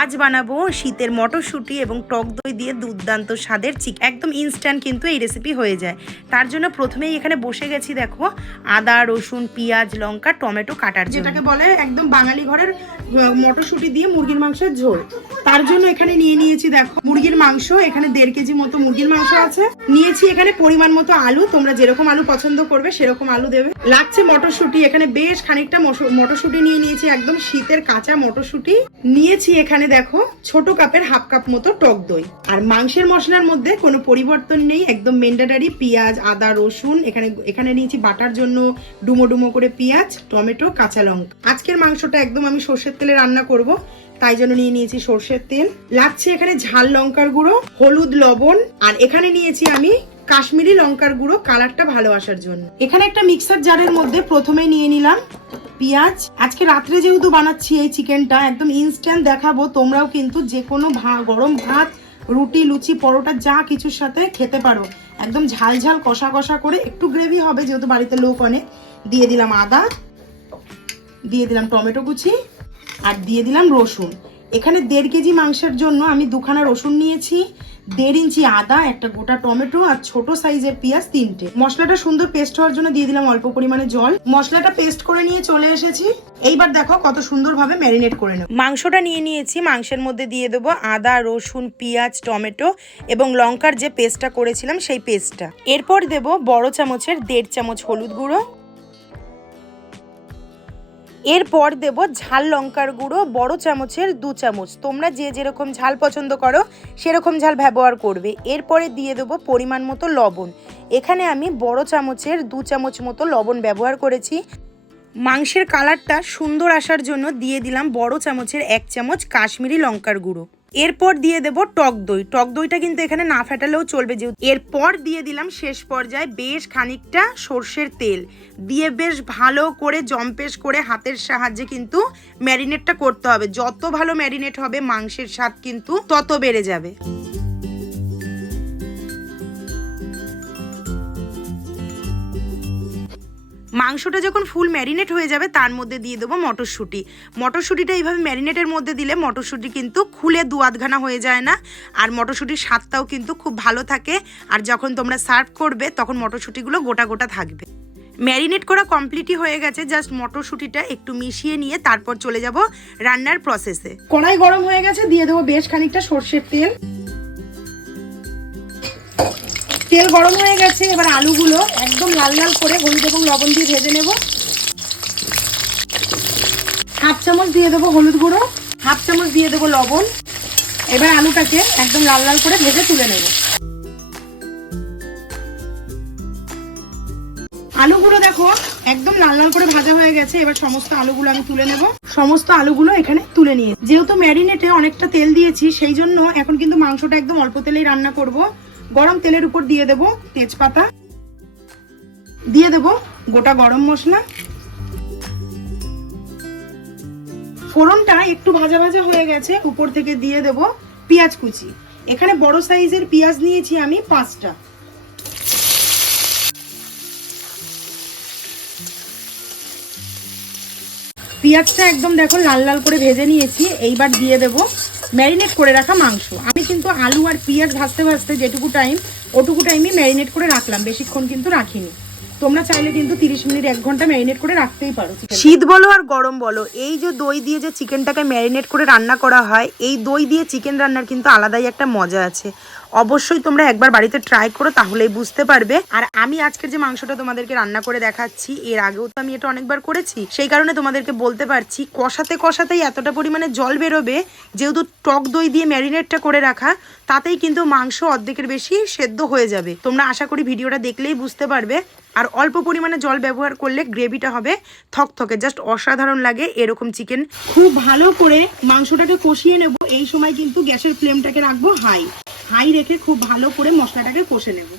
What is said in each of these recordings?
আজ বানাবো শীতের মটরশুঁটি এবং টক দই দিয়ে দুর্দান্ত স্বাদের চিকেন। একদম ইনস্ট্যান্ট কিন্তু এই রেসিপি হয়ে যায়। তার জন্য প্রথমেই এখানে বসে গেছি দেখো আদা, রসুন, পেঁয়াজ, লঙ্কা, টমেটো কাটার, যেটাকে বলে একদম বাঙালি ঘরের মটরশুঁটি দিয়ে মুরগির মাংসের ঝোল। তার জন্য এখানে নিয়ে নিয়েছি দেখো মুরগির মাংস, এখানে 1.5 কেজি মতো মুরগির মাংস আছে। নিয়েছি এখানে পরিমাণ মতো আলু, তোমরা যেরকম আলু পছন্দ করবে সেরকম আলু দেবে। লাগছে মটরশুঁটি, এখানে বেশ খানিকটা মটরশুঁটি নিয়ে নিয়েছি, একদম শীতের কাঁচা মটরশুঁটি নিয়েছি। এখানে দেখো ছোট কাপের 1/2 কাপ মতো টক দই। আর মাংসের মশলার মধ্যে কোনো পরিবর্তন নেই, একদম ম্যান্ডেটরি পেঁয়াজ, আদা, রসুন। এখানে নিয়েছি বাটার জন্য ডুমো ডুমো করে পেঁয়াজ, টমেটো, কাঁচা লঙ্কা। আজকের মাংসটা একদম আমি সর্ষের তেলে রান্না করব, তাই জন্য নিয়ে নিয়েছি সর্ষের তেল। লাগছে এখানে ঝাল লঙ্কার গুঁড়ো, হলুদ, লবণ। আর এখানে নিয়েছি আমি কাশ্মীরি লঙ্কার গুঁড়ো, কালারটা ভালো আসার জন্য। এখানে একটা মিক্সার জারের মধ্যে প্রথমে নিয়ে নিলাম পেঁয়াজ। আজকে রাত্রে যেহেতু বানাচ্ছি এই চিকেনটা, একদম ইনস্ট্যান্ট দেখাবো, তোমরাও কিন্তু যে কোনো গরম ভাত, রুটি, লুচি, পরোটা যা কিছুর সাথে খেতে পারো। একদম ঝাল ঝাল কষা কষা করে, একটু গ্রেভি হবে যেহেতু বাড়িতে লোক অনেক। দিয়ে দিলাম আদা, দিয়ে দিলাম টমেটো কুচি, আর দিয়ে দিলাম রসুন। এখানে 1.5 কেজি মাংসের জন্য আমি 2খানা রসুন নিয়েছি, 1.5 ইঞ্চি আদা, একটা গোটা টমেটো, আর ছোট সাইজের পেঁয়াজ 3টে। মশলাটা সুন্দর পেস্ট হওয়ার জন্য দিয়ে দিলাম অল্প পরিমাণে জল। মশলাটা পেস্ট করে নিয়ে চলে এসেছি। এইবার দেখো কত সুন্দরভাবে ম্যারিনেট করে নেব। মাংসটা নিয়ে নিয়েছি, মাংসের মধ্যে দিয়ে দেবো আদা, রসুন, পেঁয়াজ, টমেটো এবং লঙ্কার যে পেস্টটা করেছিলাম সেই পেস্টটা। এরপর দেব বড় চামচের 1.5 চামচ হলুদ গুঁড়ো। এরপর দেব ঝাল লঙ্কার গুঁড়ো বড় চামচের 2 চামচ। তোমরা যে যেরকম ঝাল পছন্দ করো সেরকম ঝাল ব্যবহার করবে। এরপরে দিয়ে দেবো পরিমাণ মতো লবণ। এখানে আমি বড় চামচের 2 চামচ মতো লবণ ব্যবহার করেছি। মাংসের কালারটা সুন্দর আসার জন্য দিয়ে দিলাম বড় চামচের 1 চামচ কাশ্মীরি লঙ্কার গুঁড়ো। এরপর দিয়ে দেব টক দই। টক দইটা কিন্তু এখানে না ফেটালেও চলবে। এরপর দিয়ে দিলাম শেষ পর্যায়ে বেশ খানিকটা সর্ষের তেল দিয়ে বেশ ভালো করে জম্পেশ করে হাতের সাহায্যে কিন্তু ম্যারিনেটটা করতে হবে। যত ভালো ম্যারিনেট হবে মাংসের স্বাদ কিন্তু তত বেড়ে যাবে। মাংসটা যখন ফুল ম্যারিনেট হয়ে যাবে তার মধ্যে দিয়ে দেবো মটরশুঁটি। মটরশুঁটিটা এইভাবে ম্যারিনেটের মধ্যে দিলে মটরশুঁটি কিন্তু খুলে 2-8 হয়ে যায় না, আর মটরশুঁটির স্বাদটাও কিন্তু খুব ভালো থাকে। আর যখন তোমরা সার্ভ করবে তখন মটরশুঁটিগুলো গোটা গোটা থাকবে। ম্যারিনেট করা কমপ্লিটই হয়ে গেছে, জাস্ট মটরশুঁটিটা একটু মিশিয়ে নিয়ে তারপর চলে যাব রান্নার প্রসেসে। কড়াই গরম হয়ে গেছে, দিয়ে দেবো বেশ খানিকটা সর্ষের তেল। তেল গরম হয়ে গেছে, এবার আলুগুলো একদম লাল লাল করে হলুদ এবং লবণ দিয়ে ভেজে নেব। 1/2 চামচ দিয়ে দেবো হলুদ গুঁড়ো, 1/2 চামচ দিয়ে দেবো লবণ। এবার আলুটাকে একদম লাল লাল করে ভেজে তুলে নেব। আলুগুলো দেখো একদম লাল লাল করে ভাজা হয়ে গেছে। এবার সমস্ত আলুগুলো আমি তুলে নেব। সমস্ত আলুগুলো এখানে তুলে নিয়ে, যেহেতু ম্যারিনেটে অনেকটা তেল দিয়েছি সেই জন্য এখন কিন্তু মাংসটা একদম অল্প তেলেই রান্না করব। গরম তেলের উপর দিয়ে দেব তেজপাতা, দিয়ে দেব গোটা গরম মশলা। ফোড়নটা একটু ভাজা ভাজা হয়ে গেছে, উপর থেকে দিয়ে দেব পেঁয়াজ কুচি। এখানে বড় সাইজের পেঁয়াজ নিয়েছি আমি 5টা। পেঁয়াজটা একদম দেখো লাল লাল করে ভেজে নিয়েছি। এইবার দিয়ে দেব ম্যারিনেট করে রাখা মাংস। আমি কিন্তু আলু আর পেঁয়াজ ভাজতে ভাজতে যেটুকু টাইম ওটুকু টাইমই ম্যারিনেট করে রাখলাম, বেশিক্ষণ কিন্তু রাখিনি। তোমরা চাইলে কিন্তু 30 মিনিট 1 ঘন্টা ম্যারিনেট করে রাখতেই পারো। শীত বলো আর গরম বলো, এই যে দই দিয়ে যে চিকেনটাকে ম্যারিনেট করে রান্না করা হয়, এই দই দিয়ে চিকেন রান্নার কিন্তু আলাদাই একটা মজা আছে। অবশ্যই তোমরা একবার বাড়িতে ট্রাই করো, তাহলেই বুঝতে পারবে। আর আমি আজকের যে মাংসটা তোমাদেরকে রান্না করে দেখাচ্ছি, এর আগেও তো আমি এটা অনেকবার করেছি, সেই কারণে তোমাদেরকে বলতে পারছি কষাতে কষাতেই এতটা পরিমাণে জল বেরোবে। যেহেতু টক দই দিয়ে ম্যারিনেটটা করে রাখা, তাতেই কিন্তু মাংস অর্ধেকের বেশি সেদ্ধ হয়ে যাবে। তোমরা আশা করি ভিডিওটা দেখলেই বুঝতে পারবে। আর অল্প পরিমাণে জল ব্যবহার করলে গ্রেভিটা হবে থকথকে, জাস্ট অসাধারণ লাগে এরকম চিকেন। খুব ভালো করে মাংসটাকে কষিয়ে নেব। এই সময় কিন্তু গ্যাসের ফ্লেমটাকে রাখবো হাই রেখে খুব ভালো করে মশলাটাকে কষে নেব।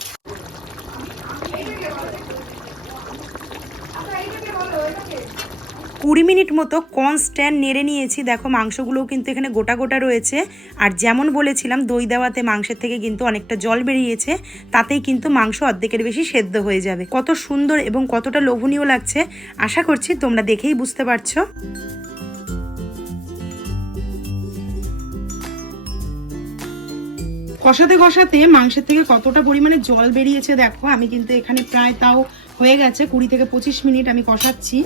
20 মিনিট মতো কনস্ট্যান্ট নেড়ে নিয়েছি। দেখো মাংসগুলোও কিন্তু এখানে গোটা গোটা রয়েছে। আর যেমন বলেছিলাম দই দেওয়াতে মাংসের থেকে কিন্তু অনেকটা জল বেরিয়েছে, তাতেই কিন্তু মাংস অর্ধেকের বেশি সেদ্ধ হয়ে যাবে। কত সুন্দর এবং কতটা লোভনীয় লাগছে আশা করছি তোমরা দেখেই বুঝতে পারছো। কষাতে কষাতে মাংসের থেকে কতটা পরিমাণে জল বেরিয়েছে দেখো। আমি কিন্তু এখানে প্রায় তাও হয়ে গেছে 20 থেকে 25 মিনিট আমি কষাচ্ছি।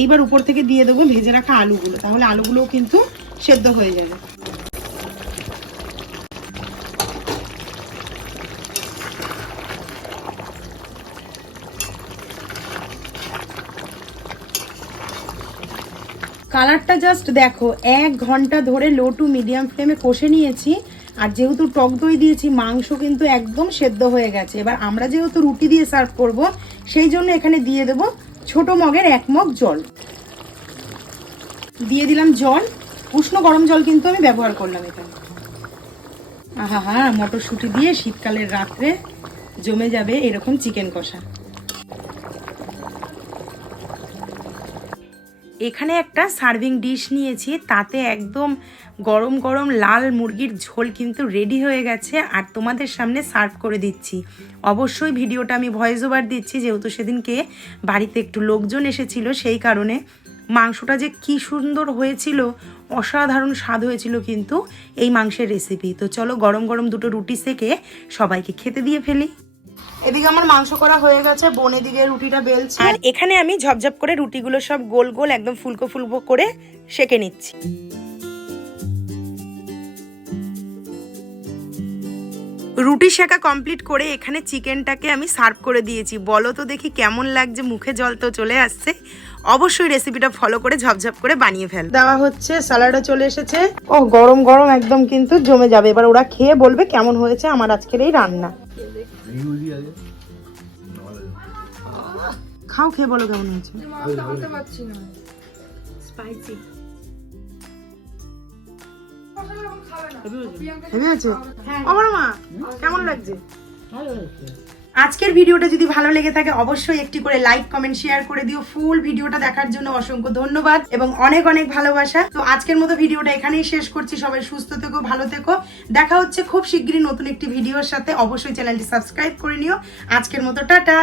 এইবার উপর থেকে দিয়ে দেবো ভেজে রাখা আলুগুলো, তাহলে আলুগুলোও কিন্তু সেদ্ধ হয়ে যাবে। কালারটা জাস্ট দেখো, 1 ঘন্টা ধরে লো টু মিডিয়াম ফ্লেমে কষে নিয়েছি। আর যেহেতু টক দই দিয়েছি, মাংস কিন্তু একদম সেদ্ধ হয়ে গেছে। এবার আমরা যেহেতু রুটি দিয়ে সার্ভ করব, সেই জন্য এখানে দিয়ে দেব ছোট মগের 1 মগ জল। দিয়ে দিলাম জল, উষ্ণ গরম জল কিন্তু আমি ব্যবহার করলাম এখানে। আহা, মটরশুঁটি দিয়ে শীতকালের রাত্রে জমে যাবে এরকম চিকেন কষা। এখানে একটা সার্ভিং ডিশ নিয়েছি, তাতে একদম গরম গরম লাল মুরগির ঝোল কিন্তু রেডি হয়ে গেছে আর তোমাদের সামনে সার্ভ করে দিচ্ছি। অবশ্যই ভিডিওটা আমি ভয়েস ওভার দিচ্ছি, যেহেতু সেদিনকে বাড়িতে একটু লোকজন এসেছিল, সেই কারণে। মাংসটা যে কি সুন্দর হয়েছিল, অসাধারণ স্বাদ হয়েছিল কিন্তু এই মাংসের রেসিপি। তো চলো গরম গরম দুটো রুটি সেকে সবাইকে খেতে দিয়ে ফেলি। এদিকে আমার মাংস করা হয়ে গেছে, বোন এদিকে রুটিটা বেলছে, আর এখানে আমি ঝপঝপ করে রুটিগুলো সব গোল গোল একদম ফুলকো ফুলকো করে সেকে নিচ্ছি। রুটি সেকা কমপ্লিট করে এখানে চিকেনটাকে আমি সার্ভ করে দিয়েছি। বলো তো দেখি কেমন লাগছে, মুখে জল তো চলে আসছে। অবশ্যই রেসিপিটা ফলো করে ঝপঝপ করে বানিয়ে ফেল। দেওয়া হচ্ছে, স্যালাডও চলে এসেছে। ও গরম গরম একদম কিন্তু জমে যাবে। এবার ওরা খেয়ে বলবে কেমন হয়েছে আমার আজকের এই রান্না। খাও, খেয়ে বলো কেমন হয়েছে। স্পাইসি আমার মা কেমন লাগছে? আজকের ভিডিওটা যদি ভালো লেগে থাকে অবশ্যই একটি করে লাইক কমেন্ট শেয়ার করে দিও। ফুল ভিডিওটা দেখার জন্য অসংখ্য ধন্যবাদ এবং অনেক অনেক ভালোবাসা। তো আজকের মতো ভিডিওটা এখানেই শেষ করছি। সবাই সুস্থ থেকো, ভালো থেকো। দেখা হচ্ছে খুব শিগগিরই নতুন একটি ভিডিওর সাথে। অবশ্যই চ্যানেলটি সাবস্ক্রাইব করে নিও। আজকের মতো টাটা।